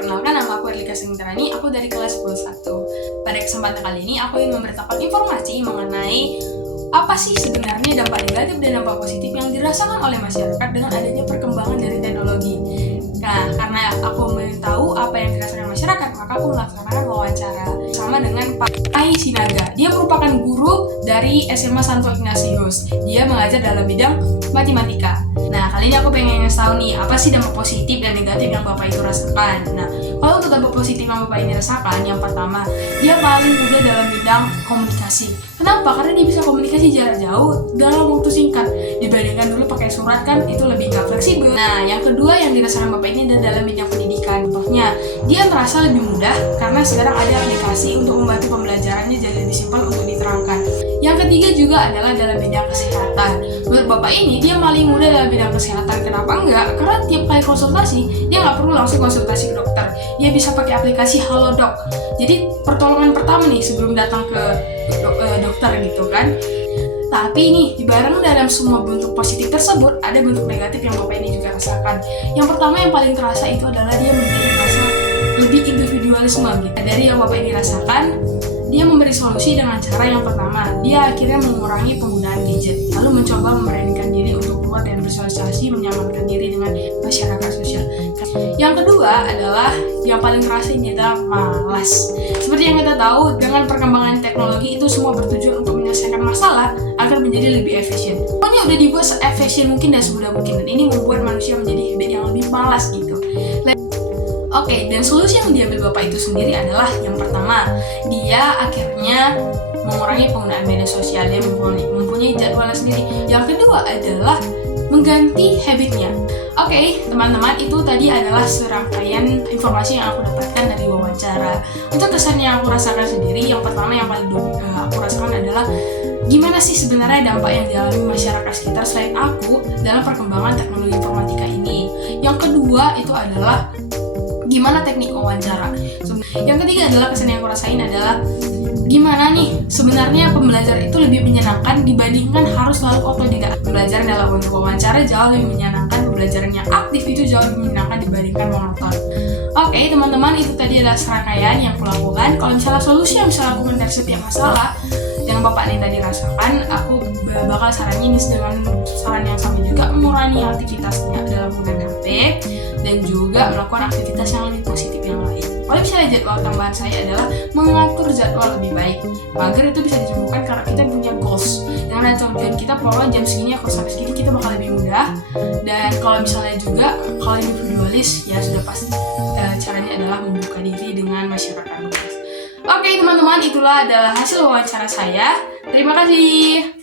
Perkenalkan, nama aku Erlika Singrani, aku dari kelas 101. Pada kesempatan kali ini, aku ingin memberitahukan informasi mengenai apa sih sebenarnya dampak negatif dan dampak positif yang dirasakan oleh masyarakat dengan adanya perkembangan dari teknologi. Nah, karena aku ingin tahu apa yang dirasakan masyarakat, maka aku melaksanakan wawancara sama dengan Pak Ai Sinaga. Dia merupakan guru dari SMA Santo Ignatius. Dia mengajar dalam bidang matematika. Nah, kali ini aku pengen ngasih tahu nih, apa sih dampak positif dan negatif yang Bapak itu rasakan. Nah, kalau untuk dampak positif yang Bapak ini rasakan, yang pertama, dia paling mudah dalam bidang komunikasi. Kenapa? Karena dia bisa komunikasi jarak jauh dalam waktu singkat. Dibandingkan dulu pakai surat kan, itu lebih gak fleksibel. Nah, yang kedua yang dirasakan Bapak ini adalah dalam bidang pendidikan. Contohnya, dia merasa lebih mudah karena sekarang ada aplikasi untuk membantu pembelajarannya jadi lebih simpel untuk diterangkan. Yang ketiga juga adalah dalam bidang kesehatan. Menurut Bapak ini, dia paling mudah dalam bidang kesehatan. Kenapa enggak? Karena tiap kali konsultasi, dia nggak perlu langsung konsultasi ke dokter. Dia bisa pakai aplikasi Halodoc. Jadi pertolongan pertama nih sebelum datang ke dokter gitu kan. Tapi nih, dibareng dalam semua bentuk positif tersebut, ada bentuk negatif yang Bapak ini juga rasakan. Yang pertama yang paling terasa itu adalah dia menjadi rasa lebih individualisme gitu. Dari yang Bapak ini rasakan, dia memberi solusi dengan cara yang pertama, dia akhirnya mengurangi penggunaan gadget, lalu mencoba memberanikan diri untuk keluar dan bersosialisasi, menyamankan diri dengan masyarakat sosial. Yang kedua adalah, yang paling terasa ini adalah malas. Seperti yang kita tahu, dengan perkembangan teknologi itu semua bertujuan untuk menyelesaikan masalah agar menjadi lebih efisien. Pokoknya udah dibuat se-efisien mungkin dan semudah mungkin, dan ini membuat manusia menjadi habit yang lebih malas gitu. Oke, dan solusi yang diambil Bapak itu sendiri adalah yang pertama, dia akhirnya mengurangi penggunaan media sosial, dia mempunyai jadwalnya sendiri. Yang kedua adalah mengganti habitnya. Oke, teman-teman, itu tadi adalah serangkaian informasi yang aku dapatkan dari wawancara. Untuk kesan yang aku rasakan sendiri, yang pertama yang paling aku rasakan adalah gimana sih sebenarnya dampak yang dialami masyarakat sekitar selain aku dalam perkembangan teknologi informatika ini. Yang kedua itu adalah gimana teknik wawancara. Yang ketiga adalah kesan yang aku rasain adalah gimana nih sebenarnya pembelajar itu lebih menyenangkan dibandingkan harus selalu otodidak. Pembelajaran dalam bentuk wawancara jauh lebih menyenangkan, pembelajaran yang aktif itu jauh lebih menyenangkan dibandingkan monoton. Oke, teman-teman, itu tadi adalah serangkaian yang aku lakukan. Kalau misalnya solusi yang bisa lakukan dari setiap masalah yang Bapak ini tadi rasakan, aku bakal saranin dengan saran yang sama juga, mengurangi aktivitasnya dalam menggunakan HP dan juga melakukan aktivitas yang lebih positif yang lain. Kalau misalnya jadwal tambahan saya adalah mengatur jadwal lebih baik agar itu bisa ditemukan karena kita punya goals. Dengan ada tujuan kita bahwa jam segini aku sampai segini kita bakal lebih mudah. Dan kalau misalnya juga kalau individualis ya sudah pasti caranya adalah membuka diri dengan masyarakat luas. Oke teman-teman, itulah adalah hasil wawancara saya. Terima kasih.